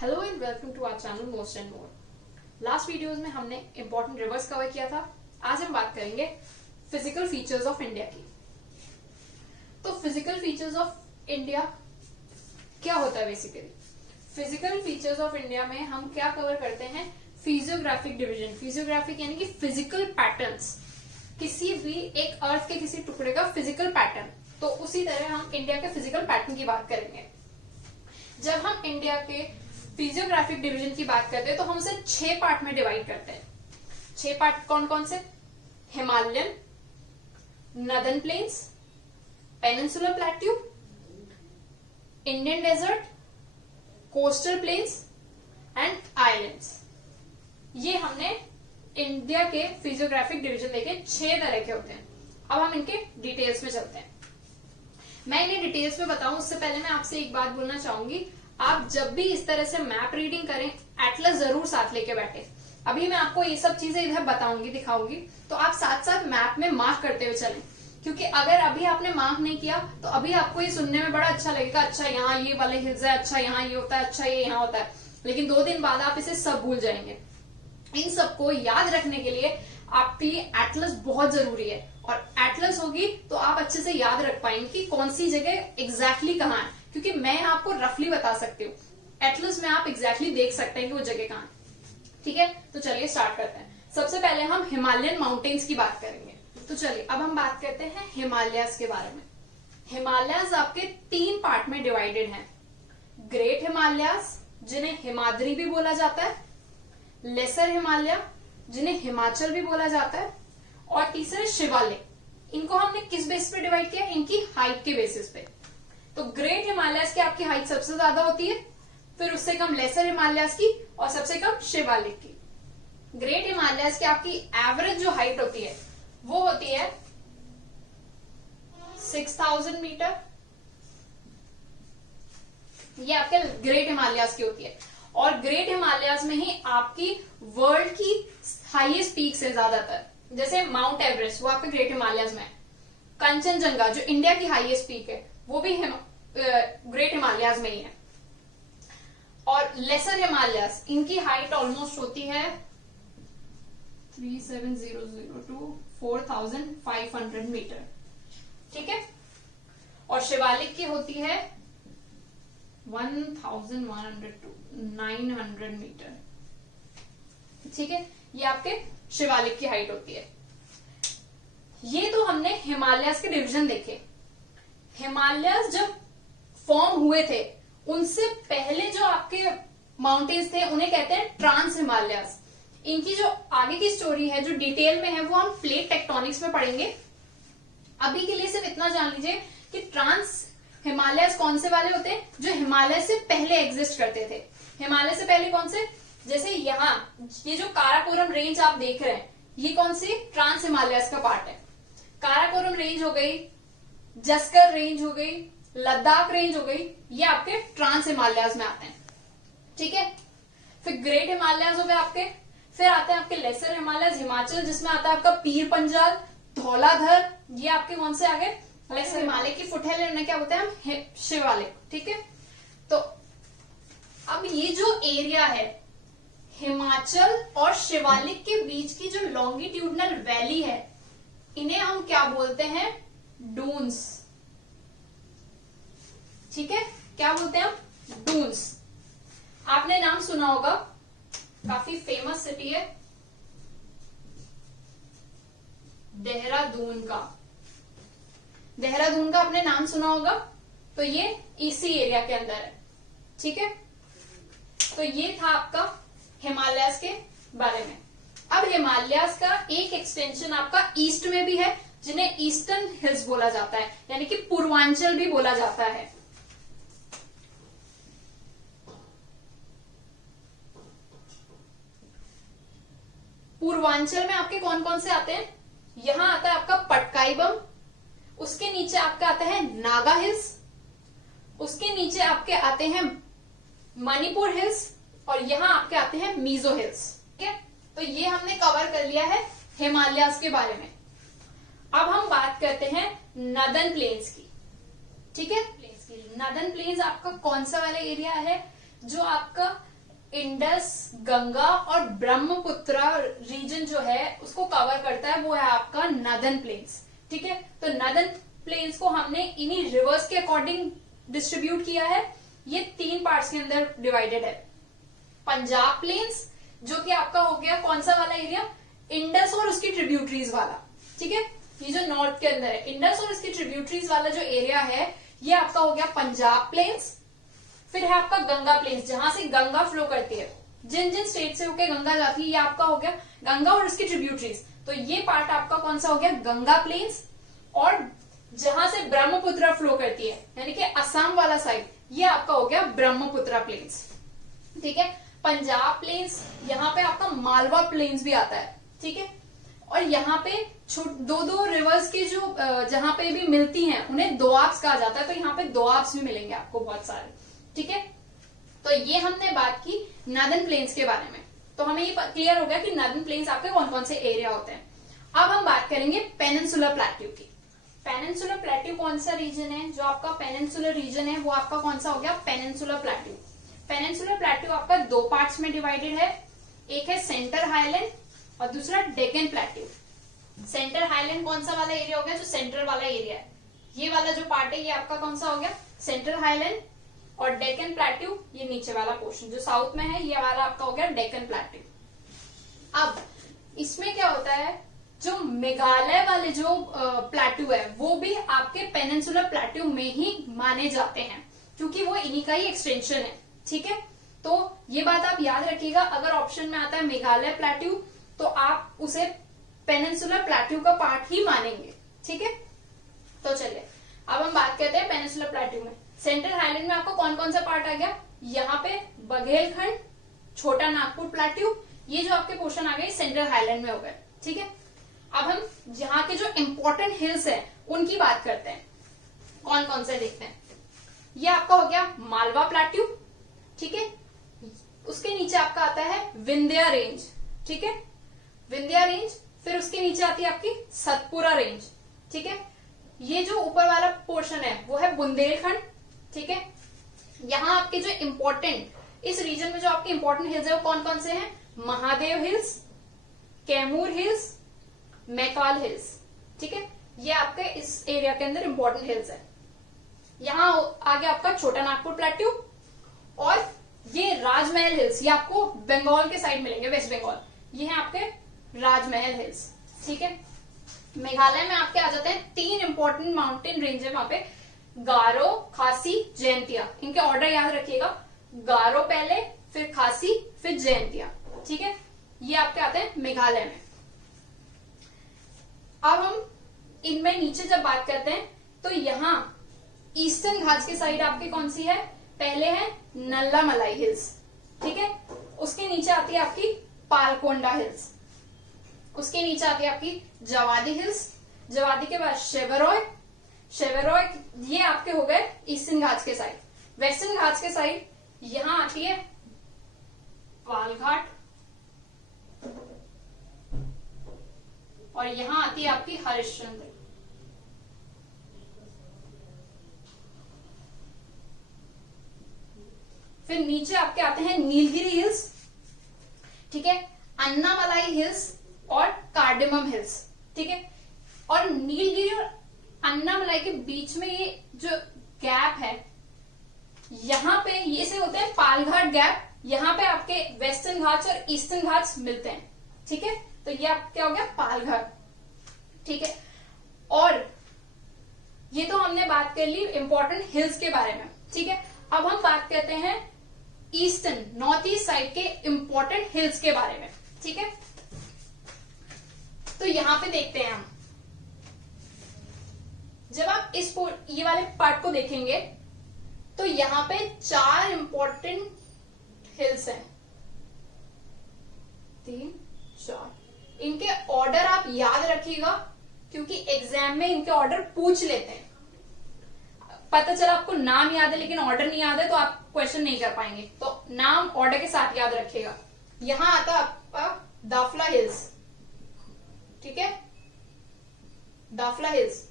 Hello and welcome to our channel most and more. Last videos में हमने important rivers cover किया था। आज हम बात करेंगे फिजिकल फीचर्स ऑफ इंडिया की। तो फिजिकल फीचर्स ऑफ इंडिया क्या होता है? Basically physical features of India में हम क्या कवर करते हैं? Physiographic division. फिजियोग्राफिक यानी कि फिजिकल पैटर्न्स, किसी भी एक अर्थ के किसी टुकड़े का फिजिकल पैटर्न। तो उसी तरह हम इंडिया के फिजिकल पैटर्न की बात करेंगे। जब हम इंडिया के फिजियोग्राफिक डिवीजन की बात करते हैं तो हम उसे 6 पार्ट में डिवाइड करते हैं। 6 पार्ट कौन कौन से? Himalayan, northern plains, peninsular plateau, Indian desert, coastal plains and islands. ये हमने इंडिया के फिजियोग्राफिक डिवीजन देखे 6 तरह के होते हैं। अब हम इनके डिटेल्स में चलते हैं। मैं इन्हें डिटेल्स में बताऊं उससे पहले मैं आपसे एक बात बोलना चाहूंगी। आप जब भी इस तरह से मैप रीडिंग करें, एटलस जरूर साथ लेके बैठे। अभी मैं आपको ये सब चीजें इधर बताऊंगी, दिखाऊंगी, तो आप साथ साथ मैप में मार्क करते हुए चलें। क्योंकि अगर अभी आपने मार्क नहीं किया तो अभी आपको ये सुनने में बड़ा अच्छा लगेगा, अच्छा यहाँ ये वाले हिल्स है, अच्छा यहाँ ये होता है, अच्छा ये यहाँ होता है, लेकिन 2 दिन बाद आप इसे सब भूल जाएंगे। इन सबको याद रखने के लिए आपके लिए एटलस बहुत जरूरी है, और एटलस होगी तो आप अच्छे से याद रख पाएंगे कि कौन सी जगह एग्जैक्टली कहाँ है। क्योंकि मैं आपको रफली बता सकती हूँ, एटलस में आप एग्जैक्टली देख सकते हैं कि वो जगह कहाँ है। ठीक है, तो चलिए स्टार्ट करते हैं। सबसे पहले हम हिमालयन माउंटेन्स की बात करेंगे। तो चलिए अब हम बात करते हैं हिमालयस के बारे में। हिमालयस आपके 3 पार्ट में डिवाइडेड हैं। ग्रेट हिमालयस, जिन्हें हिमाद्री भी बोला जाता है, लेसर हिमालय, जिन्हें हिमाचल भी बोला जाता है, और तीसरे शिवालिक। इनको हमने किस बेसिस पे डिवाइड किया? इनकी हाइट के बेसिस पे। तो ग्रेट हिमालयस की आपकी हाइट सबसे ज्यादा होती है, फिर उससे कम लेसर हिमालयस की, और सबसे कम शिवालिक की। ग्रेट हिमालयस की आपकी एवरेज जो हाइट होती है वो होती है 6000 मीटर। ये आपके ग्रेट हिमालयस की होती है। और ग्रेट हिमालयस में ही आपकी वर्ल्ड की हाईएस्ट पीक्स है ज्यादातर। जैसे माउंट एवरेस्ट, वो आपके ग्रेट हिमालयस में है। कंचनजंगा जो इंडिया की हाईएस्ट पीक है, वो भी ग्रेट हिमालयस में ही है। और लेसर हिमालयस, इनकी हाइट ऑलमोस्ट होती है 37002 to 4500 मीटर। ठीक है, और शिवालिक की होती है 1100 to 900 मीटर। ठीक है, ये आपके शिवालिक की हाइट होती है। ये तो हमने हिमालयस के डिवीजन देखे। हिमालयस जब फॉर्म हुए थे, उनसे पहले जो आपके माउंटेन्स थे उन्हें कहते हैं ट्रांस हिमालयस। इनकी जो आगे की स्टोरी है, जो डिटेल में है, वो हम प्लेट टेक्टोनिक्स में पढ़ेंगे। अभी के लिए सिर्फ इतना जान लीजिए कि ट्रांस हिमालयस कौन से वाले होते हैं? जो हिमालय से पहले एग्जिस्ट करते थे। हिमालय से पहले कौन से? जैसे यहाँ ये जो काराकोरम रेंज आप देख रहे हैं, ये कौन सी? ट्रांस हिमालयस का पार्ट है। काराकोरम रेंज हो गई, जस्कर रेंज हो गई, लद्दाख रेंज हो गई, ये आपके ट्रांस हिमालयस में आते हैं। ठीक है, फिर ग्रेट हिमालयस हो गए आपके। फिर आते हैं आपके लेसर हिमालयस, हिमाचल, जिसमें आता है आपका पीर पंजाल, धौलाधर, ये आपके कौन से आ गए? लेसर हिमालय की फुटहिल, इन्हें क्या बोलते हैं हम? शिवालिक। ठीक है, तो अब ये जो एरिया है हिमाचल और शिवालिक के बीच की जो लॉन्गिट्यूडनल वैली है, इन्हें हम क्या बोलते हैं? डून्स। ठीक है, क्या बोलते हैं हम? डून्स। आपने नाम सुना होगा, काफी फेमस सिटी है देहरादून का। देहरादून का आपने नाम सुना होगा, तो ये इसी एरिया के अंदर है। ठीक है, तो ये था आपका हिमालयस के बारे में। अब हिमालयस का एक एक्सटेंशन आपका ईस्ट में भी है, जिन्हें ईस्टर्न हिल्स बोला जाता है, यानी कि पूर्वांचल भी बोला जाता है। पूर्वांचल में आपके कौन कौन से आते हैं? यहां आता है आपका पटकाईबम, उसके नीचे आपका आता है नागा हिल्स, उसके नीचे आपके आते हैं मणिपुर हिल्स, और यहां आपके आते हैं मीजो हिल्स। ठीक है, तो ये हमने कवर कर लिया है हिमालयस के बारे में। अब हम बात करते हैं नदर्न प्लेन्स की। ठीक है, प्लेन्स की नदर्न प्लेन्स आपका कौन सा वाला एरिया है? जो आपका इंडस, गंगा और ब्रह्मपुत्र रीजन जो है उसको कवर करता है, वो है आपका नर्दर्न प्लेन्स। ठीक है, तो नर्दर्न प्लेन्स को हमने इन्हीं रिवर्स के अकॉर्डिंग डिस्ट्रीब्यूट किया है। ये 3 पार्ट्स के अंदर डिवाइडेड है। पंजाब प्लेन्स जो कि आपका हो गया कौन सा वाला एरिया, इंडस और उसकी ट्रिब्यूटरीज वाला। ठीक है, ये जो नॉर्थ के अंदर है, इंडस और इसकी ट्रिब्यूटरीज वाला जो एरिया है ये आपका हो गया पंजाब प्लेन्स। फिर है आपका गंगा प्लेन्स, जहां से गंगा फ्लो करती है, जिन जिन स्टेट से होकर गंगा जाती है, ये आपका हो गया गंगा और उसकी ट्रिब्यूटरीज। तो ये पार्ट आपका कौन सा हो गया, गंगा प्लेन्स। और जहां से ब्रह्मपुत्र फ्लो करती है, यानी कि असम वाला साइड, ये आपका हो गया ब्रह्मपुत्र प्लेन्स। ठीक है, पंजाब प्लेन्स, यहाँ पे आपका मालवा प्लेन्स भी आता है। ठीक है, और यहाँ पे दो रिवर्स के जो जहां पे भी मिलती हैं उन्हें दोआब्स कहा जाता है, तो यहाँ पे दोआब्स भी मिलेंगे आपको बहुत सारे। ठीक है, तो ये हमने बात की नॉर्दर्न प्लेन्स के बारे में। तो हमें ये क्लियर हो गया कि नॉर्दर्न प्लेन्स आपके कौन कौन से एरिया होते हैं। अब हम बात करेंगे पेनिनसुलर प्लेट्यू की। पेनिनसुलर प्लेट्यू कौन सा रीजन है, जो आपका पेनिनसुलर रीजन है वो आपका कौन सा हो गया, पेनिनसुलर प्लेट्यू। पेनिनसुलर प्लेट्यू आपका 2 पार्ट्स में डिवाइडेड है, एक है सेंटर हाईलैंड और दूसरा डेक्कन प्लेट्यू। सेंटर हाईलैंड कौन सा वाला एरिया हो गया, जो सेंटर वाला एरिया है, ये वाला जो पार्ट है ये आपका कौन सा हो गया, सेंट्रल हाईलैंड। और डेक्कन प्लेट्यू ये नीचे वाला पोर्शन जो साउथ में है, ये वाला आपका हो गया डेक्कन प्लेट्यू। अब इसमें क्या होता है, जो मेघालय वाले जो प्लेट्यू है वो भी आपके पेनिनसुलर प्लेट्यू में ही माने जाते हैं, क्योंकि वो इन्हीं का ही एक्सटेंशन है। ठीक है, तो ये बात आप याद रखिएगा, अगर ऑप्शन में आता है मेघालय प्लेट्यू तो आप उसे पेनिनसुलर प्लेट्यू का पार्ट ही मानेंगे। ठीक है, तो चलिए अब हम बात करते हैं पेनिनसुलर प्लेट्यू में। सेंट्रल हाईलैंड में आपको कौन कौन सा पार्ट आ गया, यहाँ पे बघेलखंड, छोटा नागपुर प्लेट्यू, ये जो आपके पोर्शन आ गए सेंट्रल हाईलैंड में हो गए। ठीक है, अब हम यहाँ के जो इंपॉर्टेंट हिल्स है उनकी बात करते हैं, कौन कौन से देखते हैं। ये आपका हो गया मालवा प्लेट्यू। ठीक है, उसके नीचे आपका आता है विंध्या रेंज। ठीक है, विंध्या रेंज, फिर उसके नीचे आती है आपकी सतपुरा रेंज। ठीक है, ये जो ऊपर वाला पोर्शन है वो है बुंदेलखंड। ठीक है, यहाँ आपके जो इंपॉर्टेंट इस रीजन में जो आपके इंपॉर्टेंट हिल्स है वो कौन कौन से हैं, Mahadev hills, Kaimur hills, Maikal hills. ठीक है, ये आपके इस एरिया के अंदर इंपॉर्टेंट हिल्स है। यहाँ आगे आपका छोटा नागपुर प्लेट्यू और ये राजमहल हिल्स, ये आपको बंगाल के साइड मिलेंगे, वेस्ट बंगाल, ये है आपके राजमहल हिल्स। ठीक है, मेघालय में आपके आ जाते हैं 3 इंपॉर्टेंट माउंटेन रेंज है वहां पे, गारो, खासी, जयंतिया। इनके ऑर्डर याद रखिएगा, गारो पहले, फिर खासी, फिर जयंतिया। ठीक है, ये आपके आते हैं मेघालय में। अब हम इनमें नीचे जब बात करते हैं तो यहाँ ईस्टर्न घाट्स के साइड आपके कौन सी है, पहले है नल्ला मलाई हिल्स। ठीक है, उसके नीचे आती है आपकी पालकोंडा हिल्स, उसके नीचे आती है आपकी जवादी हिल्स, जवादी के बाद शेवरॉय, शेवरॉय ये आपके हो गए ईस्टर्न घाट्स के साइड। वेस्टर्न घाट्स के साइड यहां आती है पालघाट और यहां आती है आपकी हरिश्चंद्र। फिर नीचे आपके आते हैं नीलगिरी हिल्स। ठीक है, अन्नामलाई हिल्स और कार्डेमम हिल्स। ठीक है, और नीलगिरी और अन्नामलाई के बीच में ये जो गैप है, यहाँ पे ये से होते हैं पालघाट गैप, यहाँ पे आपके वेस्टर्न घाट्स और ईस्टर्न घाट्स मिलते हैं। ठीक है, तो ये आप क्या हो गया पालघाट। ठीक है, और ये तो हमने बात कर ली इंपॉर्टेंट हिल्स के बारे में। ठीक है, अब हम बात करते हैं ईस्टर्न नॉर्थ ईस्ट साइड के इंपॉर्टेंट हिल्स के बारे में। ठीक है, तो यहां पे देखते हैं हम, जब आप इस ये वाले पार्ट को देखेंगे तो यहां पे 4 इंपॉर्टेंट हिल्स हैं, 3, 4। इनके ऑर्डर आप याद रखिएगा क्योंकि एग्जाम में इनके ऑर्डर पूछ लेते हैं। पता चला आपको नाम याद है लेकिन ऑर्डर नहीं याद है तो आप क्वेश्चन नहीं कर पाएंगे, तो नाम ऑर्डर के साथ याद रखिएगा। यहां आता आपका दाफला हिल्स। ठीक है, दाफला हिल्स,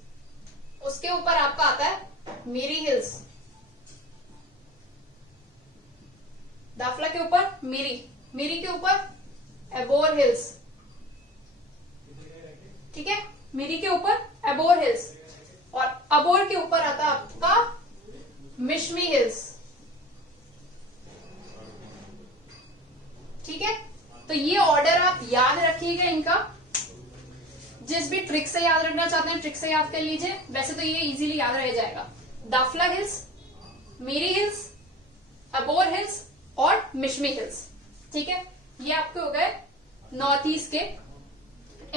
उसके ऊपर आपका आता है मिरी हिल्स, दाफला के ऊपर मिरी के ऊपर एबोर हिल्स, ठीक है, मिरी के ऊपर एबोर हिल्स, और अबोर के ऊपर आता है आपका मिशमी हिल्स, ठीक है। तो ये ऑर्डर आप याद रखिएगा इनका, जिस भी ट्रिक से याद रखना चाहते हैं ट्रिक से याद कर लीजिए, वैसे तो ये इजीली याद रह जाएगा। दाफला हिल्स, मिरी हिल्स, अबोर हिल्स और मिशमी हिल्स, ठीक है। ये आपके हो गए नॉर्थ ईस्ट के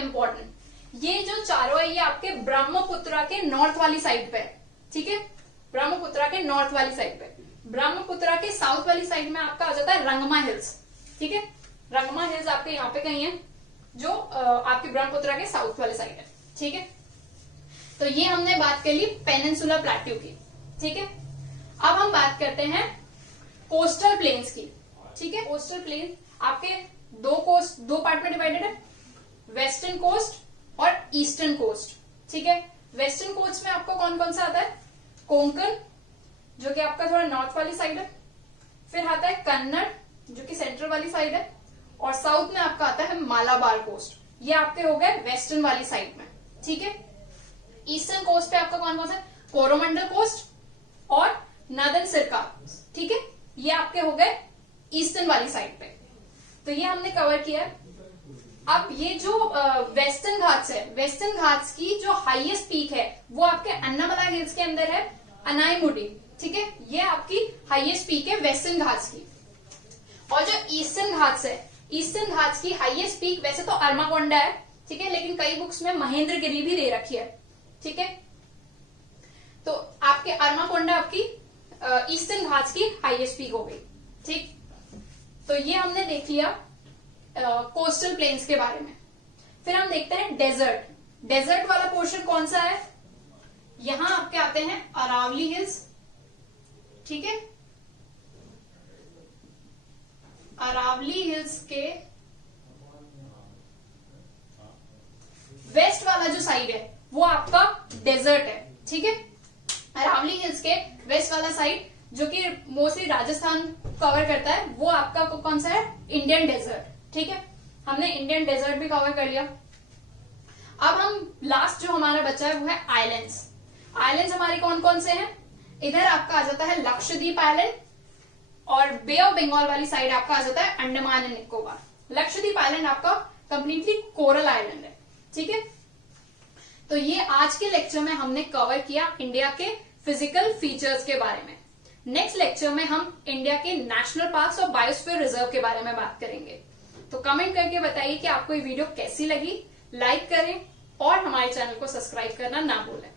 इंपॉर्टेंट। ये जो चारों है ये आपके ब्रह्मपुत्रा के नॉर्थ वाली साइड पे है, ठीक है, ब्रह्मपुत्रा के नॉर्थ वाली साइड पे। ब्रह्मपुत्रा के साउथ वाली साइड में आपका आ जाता है रंगमा हिल्स, ठीक है। रंगमा हिल्स आपके यहाँ पे कहीं है, जो आपके ब्रह्मपुत्रा के साउथ वाले साइड है, ठीक है। तो ये हमने बात कर ली पेनिनसुला प्लेट्यू की, ठीक है। अब हम बात करते हैं कोस्टल प्लेन्स की, ठीक है। कोस्टल प्लेन आपके दो पार्ट में डिवाइडेड है, वेस्टर्न कोस्ट और ईस्टर्न कोस्ट, ठीक है। वेस्टर्न कोस्ट में आपको कौन कौन सा आता है, कोंकण जो कि आपका थोड़ा नॉर्थ वाली साइड है, फिर आता है कन्नड़ जो कि सेंट्रल वाली साइड है, और साउथ में आपका आता है मालाबार कोस्ट। ये आपके हो गए वेस्टर्न वाली साइड में, ठीक है। ईस्टर्न कोस्ट पे आपका कौन कौन सा, कोरोमंडल कोस्ट और नॉर्दर्न सिरकार, ठीक है। ये आपके हो गए ईस्टर्न वाली साइड पे। तो ये हमने कवर किया है। अब ये जो वेस्टर्न घाट्स है, वेस्टर्न घाट्स की जो हाईएस्ट पीक है वो आपके अन्नामलाई हिल्स के अंदर है, अनाईमुडी, ठीक है। ये आपकी हाईएस्ट पीक है वेस्टर्न घाट्स की। और जो ईस्टर्न घाट्स है, ईस्टर्न घाट्स की हाईएस्ट पीक वैसे तो अरमाकोंडा है, ठीक है, लेकिन कई बुक्स में महेंद्रगिरी भी दे रखी है, ठीक है। तो आपके अरमाकोंडा आपकी ईस्टर्न घाट्स की हाईएस्ट पीक हो गई, ठीक। तो ये हमने देख लिया कोस्टल प्लेन्स के बारे में। फिर हम देखते हैं डेजर्ट। डेजर्ट वाला पोर्शन कौन सा है, यहां आपके आते हैं अरावली हिल्स, ठीक है। अरावली हिल्स के वेस्ट वाला जो साइड है वो आपका डेजर्ट है, ठीक है। अरावली हिल्स के वेस्ट वाला साइड जो कि मोस्टली राजस्थान कवर करता है वो आपका कौन सा है, इंडियन डेजर्ट, ठीक है। हमने इंडियन डेजर्ट भी कवर कर लिया। अब हम लास्ट जो हमारा बचा है वो है आइलैंड्स। आइलैंड्स हमारे कौन कौन से हैं, इधर आपका आ जाता है लक्षद्वीप आइलैंड, और बे ऑफ बंगाल वाली साइड आपका आ जाता है अंडमान एंड निकोबार। लक्षद्वीप आइलैंड आपका कंप्लीटली कोरल आइलैंड है, ठीक है। तो ये आज के लेक्चर में हमने कवर किया इंडिया के फिजिकल फीचर्स के बारे में। नेक्स्ट लेक्चर में हम इंडिया के नेशनल पार्क्स और बायोस्फीयर रिजर्व के बारे में बात करेंगे। तो कमेंट करके बताइए कि आपको ये वीडियो कैसी लगी, लाइक करें और हमारे चैनल को सब्सक्राइब करना ना भूलें।